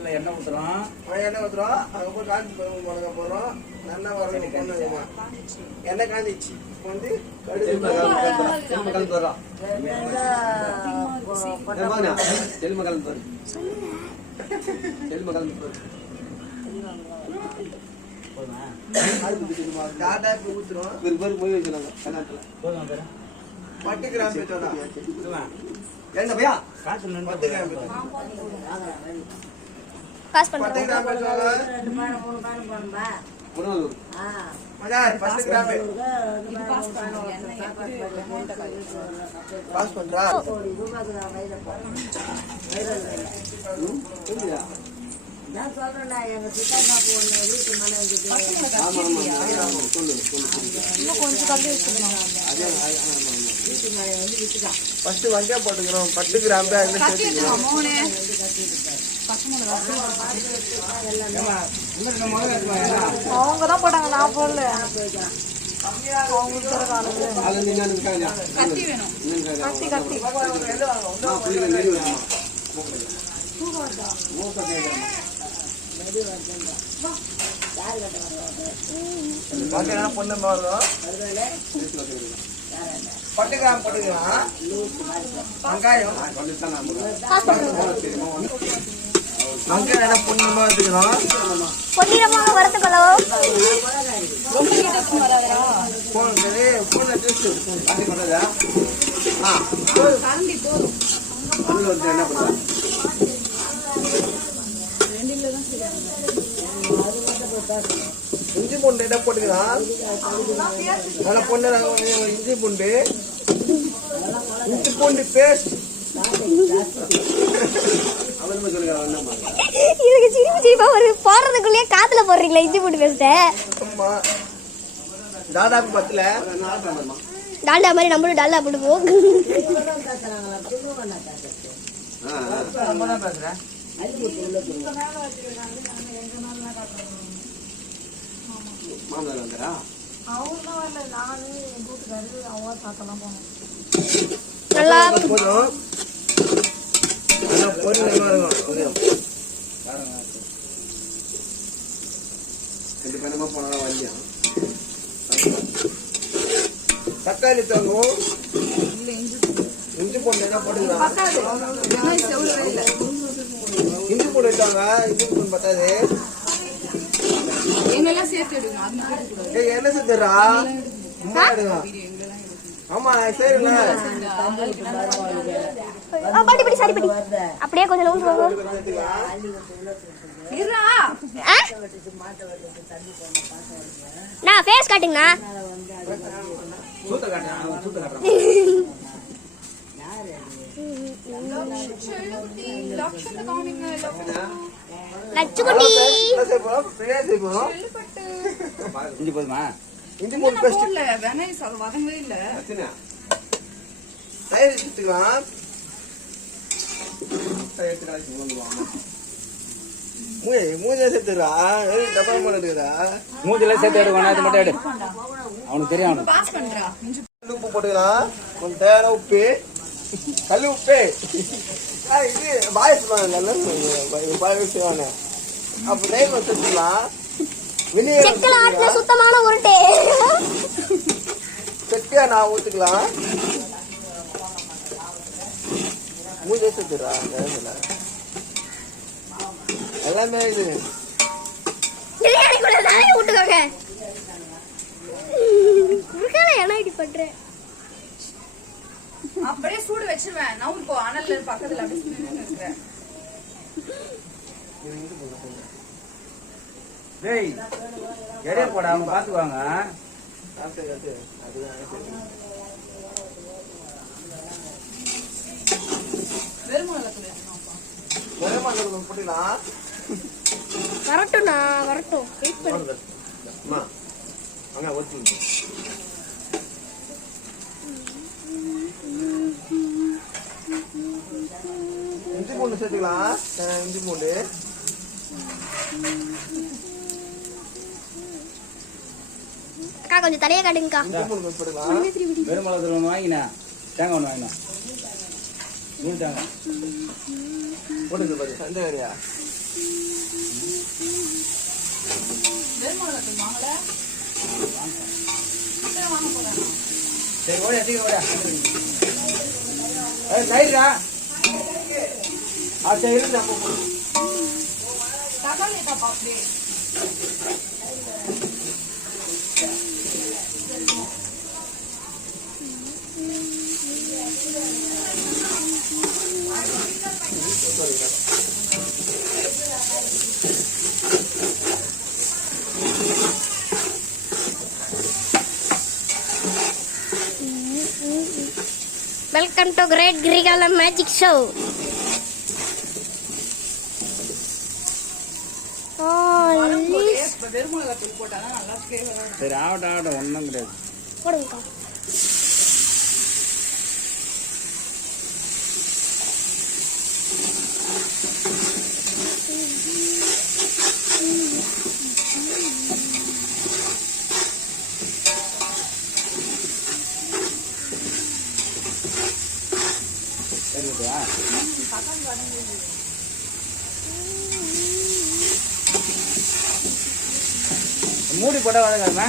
பாத்திரத்துல எண்ணெய் ஊத்துறோம். அதுக்கப்புறம் காஞ்சி மிளகா போடுறோம். நல்லா வரணும் பொண்ணுமா. எண்ணெய் காஞ்சிச்சு. இப்போ வந்து கலந்து வரோம். தாதாக்கு ஊத்துறோம். பட்டு கிராம் என்ன பையா? 10 கிராம். காசு 10 கிராம் பாஸ் பண்றா. நான் சொல்றேன்டா எங்க சித்தப்பா பொண்ணு வீட்டு மனை வீட்டு மனை வந்து விட்டுதான். ஃபர்ஸ்ட் வெங்காயம் போட்டுக்கிறோம். 10 கிராம் அவங்க தான் போட்டாங்க, நான் போடல. பொண்ணு வரும். 10 கிராம் போட்டுக்கலாம். வெங்காயம் வெங்காயம் பொண்ணுமா எடுத்துக்கிறோம். பொன்னிறமாக வறுத்துக்கணும். இஞ்சி பூண்டு என்ன போட்டுக்கலாம். நல்லா பொண்ணு இஞ்சி பூண்டு பேஸ்ட். இதுக்கு சிரிப்பு சிரிப்பா ஒரு போடுறதுக்குள்ளேயே காத்துல போடுறீங்களா இஞ்சி பூண்டு பேஸ்ட்? தாதாக்கு 10ல டால்டா மாதிரி நம்மளும் டால்டா போடுவோம். நல்லா போதும். தக்காளி தங்கும். இஞ்சி பூண்டு என்ன போட்டுக்கலாம். இஞ்சி பூண்டு வச்சாங்க. இஞ்சி பூண்டு பத்தாது. என்ன சேர்த்துறா? ஆமா சரிங்களா. பாட்டி பாட்டி சாரி பாட்டி அப்படியே கொஞ்சம் ஊத்துவாங்க. நான் ஃபேஸ் காட்டுங்கண்ணா. லட்சுக்குட்டி இஞ்சி போதுமா? இஞ்சி பூண்டு பேஸ்ட் வதங்கவே இல்ல. தயிர் எடுத்துக்கலாம். மூஞ்சில சேர்த்துறா. டப்பா எடுக்கிறா. மூஞ்சில சேர்த்து எடுக்கணும். அது மட்டும் எடு. அவனுக்கு தெரியும். உப்பு போட்டுக்கலாம். கொஞ்சம் தேவையான உப்பு. கல் உப்பு. இது பாயசம் பாயசம். அப்ப நெய் வச்சுக்கலாம். சுத்தமான உருட்டே செட்டியா நான் ஊத்துக்கலாம். மூஞ்சி சேர்த்துறா. எல்லாமே இது விட்டுக்கோங்க. என்ன இப்படி பண்றேன்? அப்படியே சூடு வச்சிருவேன். நான் இப்போ அனல்ல பக்கத்துல அப்படியே டேய் எடைய போட அவங்க பாத்துக்குவாங்க. வரட்டும்ண்ணா வரட்டும். இஞ்சி பூண்டு சேர்த்துக்கலாம். இஞ்சி பூண்டு அக்கா கொஞ்சம் தரையா காட்டுங்கக்கா. வெறும் மிளகு வாங்கினா தேங்காய் ஒன்று வாங்கினா. போட்டுக்கு பாரு. சந்த கறியா? சரி ஓடியா சீக்கிரம் ஓடியா. தயிரா சரி இருக்குடா போ. Welcome to great Kirikalam magic show. சரி ஆகட்டும் ஒன்றும் கிடையாது. போடுங்கக்கா. சரியா மூடி போட்டா வதங்காதுமா.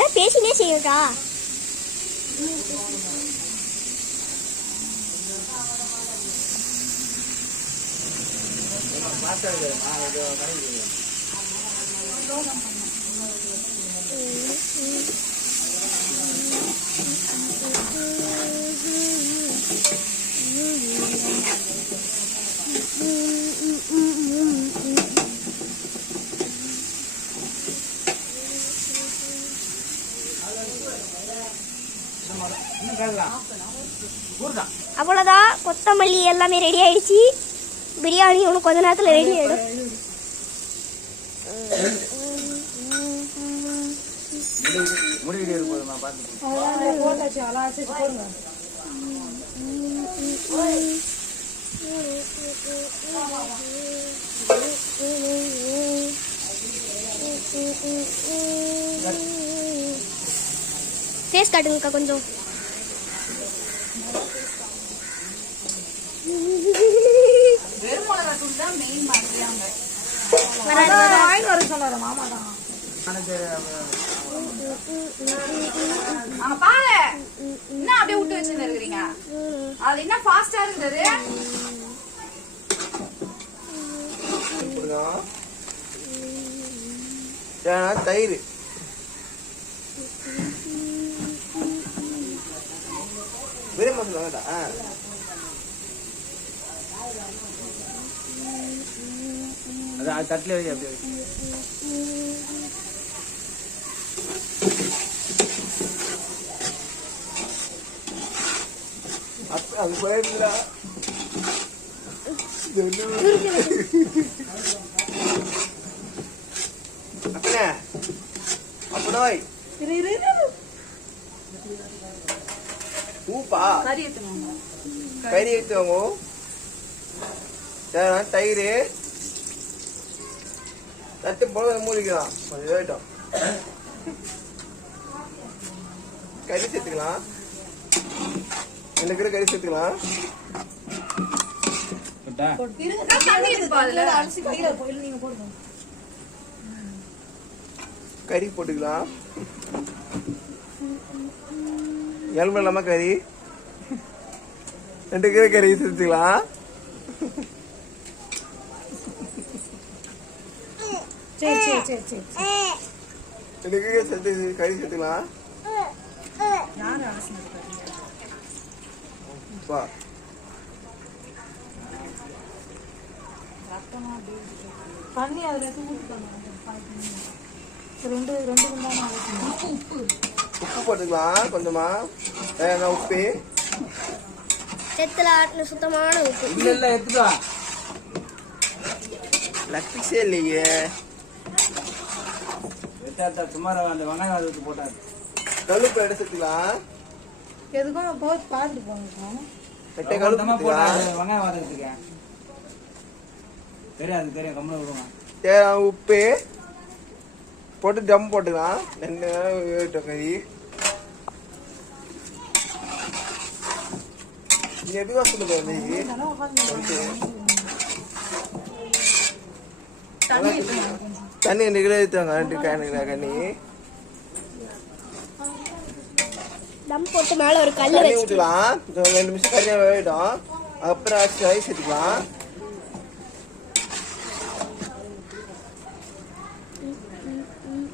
ஏன் பேசினே செய்யுங்கக்கா. அவ்வளோதான், கொத்தமல்லி எல்லாமே ரெடி ஆயிடுச்சு. பிரியாணி ஒன்று கொஞ்ச நேரத்தில் ரெடி ஆயிடும். முடிக்கிட்டே இருப்போம் பார்த்து. ஃபேஸ் காட்டுங்கக்கா கொஞ்சம். என்ன அப்படியே விட்டு வச்சுன்னு இருக்கிறீங்க? அது என்ன ஃபாஸ்டா இருந்தது? தயிர் பிரியாணி மசாலா வேண்டாம். அது தட்டில் வை அப்படியே. அது போயிருந்தா அப்பனே அப்பனோய் ஊப்பா கறி எடுத்துவாங்க. தயிர் தட்டு போல மூடிக்கலாம். கொஞ்சம் வேட்டும் கறி சேர்த்துக்கலாம். 2 கிலோ கறி சேர்த்துக்கலாம். கறி போட்டுக்கலாம். எலும்பு இல்லாம கறி 2 கிலோ கறி சேர்த்துக்கலாம். கறி சேர்த்துக்கலாம். பண்ணி அதுல உப்பு போட்டுக்கலாம் கொஞ்சமா. உப்பு செத்துல ஆட்டின சுத்தமான உப்பு. இல்ல எடுத்துட்டு வா. லக்ஸே இல்லையே. சுமார் அந்த வெங்காயம் அதை போட்டாரு. கழுப்பு எடுத்துக்கலாம். எதுக்கும் போட்டு பார்த்துட்டு போங்க. வெங்காயம் வதக்கிறதுக்கு தெரியாது. தெரியும் கம்மல் விடுங்க. உப்பு போட்டு ஜம் போட்டுக்கலாம் 2 நேரம் வேகட்டும் கறி. நீ எப்படி வாசல் போய் தண்ணி 2 கிலோ ஊற்றுவாங்க 2 கேனுங்களா கண்ணி தம் போட்டு மேல ஒரு கல் தண்ணி வச்சு ஊற்றலாம் 2 நிமிஷம் கறியாக வேகட்டும். அப்புறம் ரைஸ் சேர்த்துக்கலாம்.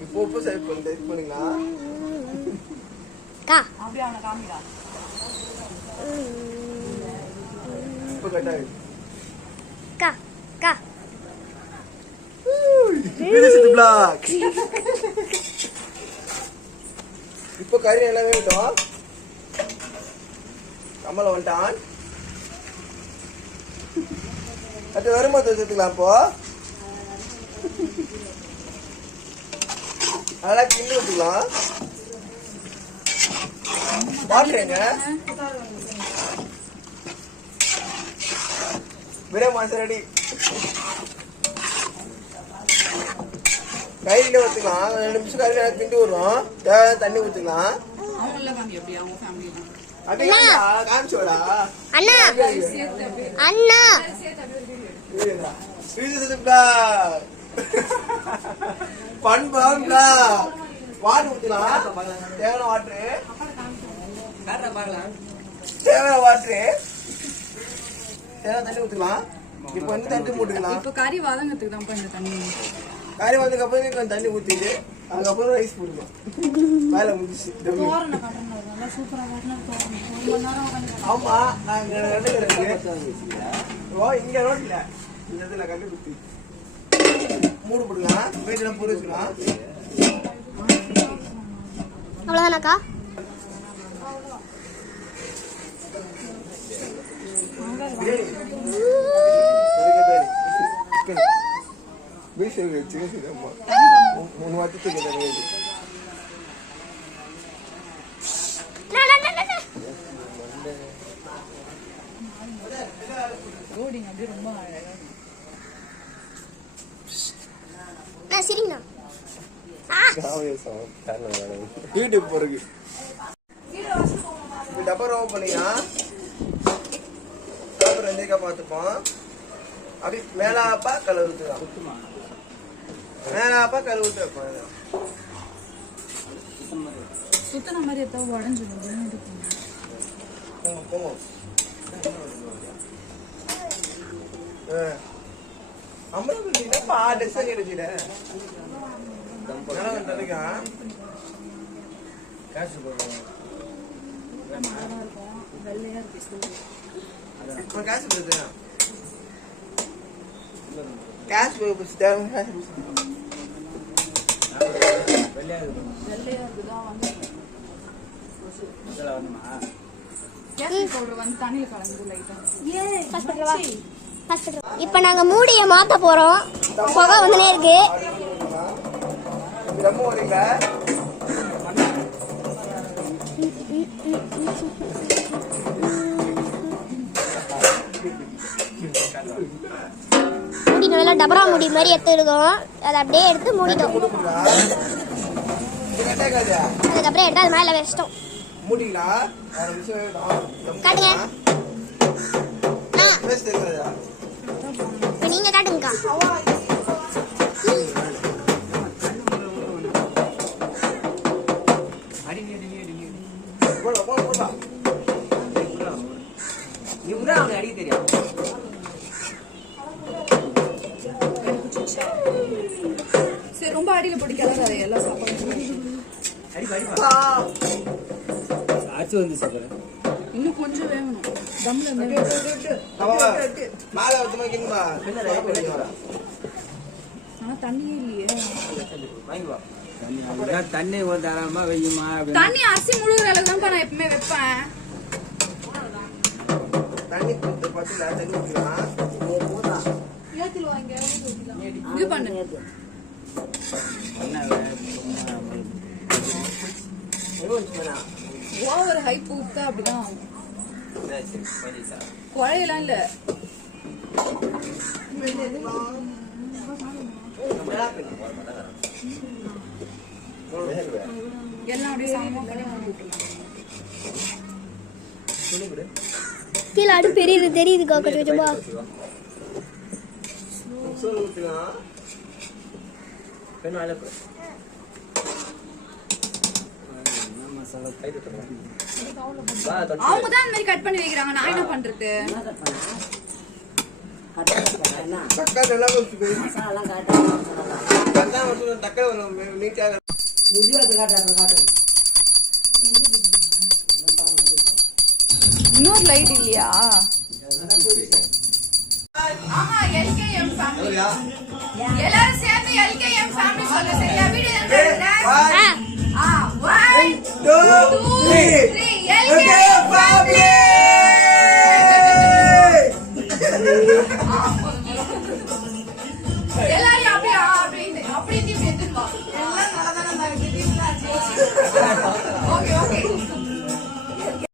இப்போ உப்பு சரி பண்ணிக்கலாம். கா அப்படியே அவனை காமிடா. உப்பு கட்டாது கா கா இப்போ கறி எல்லாமே விட்டோம். கமலை வந்துட்டான். அது வரும்போது வச்சுக்கலாம். அப்போ அதெல்லாம் கிண்டி வச்சுக்கலாம். பாட்டுறேங்க விட மாசம் ரெடி. கையில ஊற்றிக்கலாம். 2 நிமிஷம் கையில கிண்டி விடுறோம். தேவையான தண்ணி ஊற்றிக்கலாம். அவங்கள காமி எப்படி அவங்க ஃபேமிலி தான். அப்படியே காமிச்சோடா அண்ணா அண்ணா பண்பாங்களா வாட்டர் ஊற்றலாம். தேவையான வாட்டரு தேவையான வாட்டரு தேவையான தண்ணி ஊற்றிக்கலாம். இப்போ வந்து தண்ணி போட்டுக்கலாம். இப்போ கறி வதங்கிறதுக்கு தான் இந்த தண்ணி. கறி வந்ததுக்கு அப்புறம் கொஞ்சம் தண்ணி ஊற்றிட்டு அதுக்கப்புறம் ரைஸ் போட்டுக்கலாம். வேலை முடிச்சு. ஆமா நான் இங்க ரோட்ல இந்த இடத்துல கண்டு குத்தி மூடு போட்டுக்கலாம். வீட்டுல பூரி வச்சுக்கலாம். அவ்வளவுதானாக்கா? மூணு வாரத்துக்கு ரோடிங் அப்படியே ரொம்ப அழகா. சரிங்கண்ணா. யூடியூப் போறதுக்கு டப்பா ரோவ் பண்ணியா அப்புறம் 2 பார்த்துப்போம். அப்படி மேலாப்பா கலர் ஊற்றுக்கலாம். மேலாப்பா கலர் ஊற்று வைப்போம். சுத்தன மாதிரி எதாவது உடஞ்சிடும். போங்க அம்மா டெஸ்ட் கிடைச்சிட காசு காசு இப்ப நாங்க மூடிய மாத்த போறோம். புகை வந்துனே இருக்கு. மூடி நல்லா டபரா மூடி மாதிரி எடுத்துருக்கோம். அதை அப்படியே எடுத்து மூடிட்டோம். அதுக்கப்புறம் எடுத்து அது மேல வச்சிட்டோம். காட்டுங்க. இப்ப நீங்க காட்டுங்கக்கா. அடிக்க தெரியும். சரி ரொம்ப அடியில பிடிக்காத எல்லா சாப்பாடும் இன்னும் கொஞ்சம் வேகணும். ஆனா தண்ணியே இல்லையே. தண்ணி தராம வையுமா? தண்ணி அரிசி முழுகிற அளவுக்கு தான் நான் எப்பவுமே வைப்பேன். இது பண்ணு. ஓவர் ஹைப் ஊத்தா அப்படிதான் குழையெல்லாம் இல்ல. எல்லாம் அப்படியே சமமா பண்ணி கீழே அடுப்பு தெரியுதுக்கா கொஞ்சம் கொஞ்சமா. சோறு ஊத்துக்கலாம். பெண்ணால போடு. மசாலா கை தட்டுறேன். அவங்க தான் அந்த மாதிரி கட் பண்ணி வைக்கிறாங்க. நான் என்ன பண்றது? என்ன கட் பண்ண? கட் பண்ண என்ன? தக்காளி நல்லா ஊத்து. மசாலா காட்டுறேன். தக்காளி ஊத்து, தக்காளி ஒரு நீட்டாக. முடி வச்சு காட்டுறேன். இன்னொரு லைட் இல்லையா? ஆமா, LKM ஃபேமிலி. எல்லாரும் சேர்ந்து LKM ஃபேமிலி சொல்ல சரியா? Video Bye.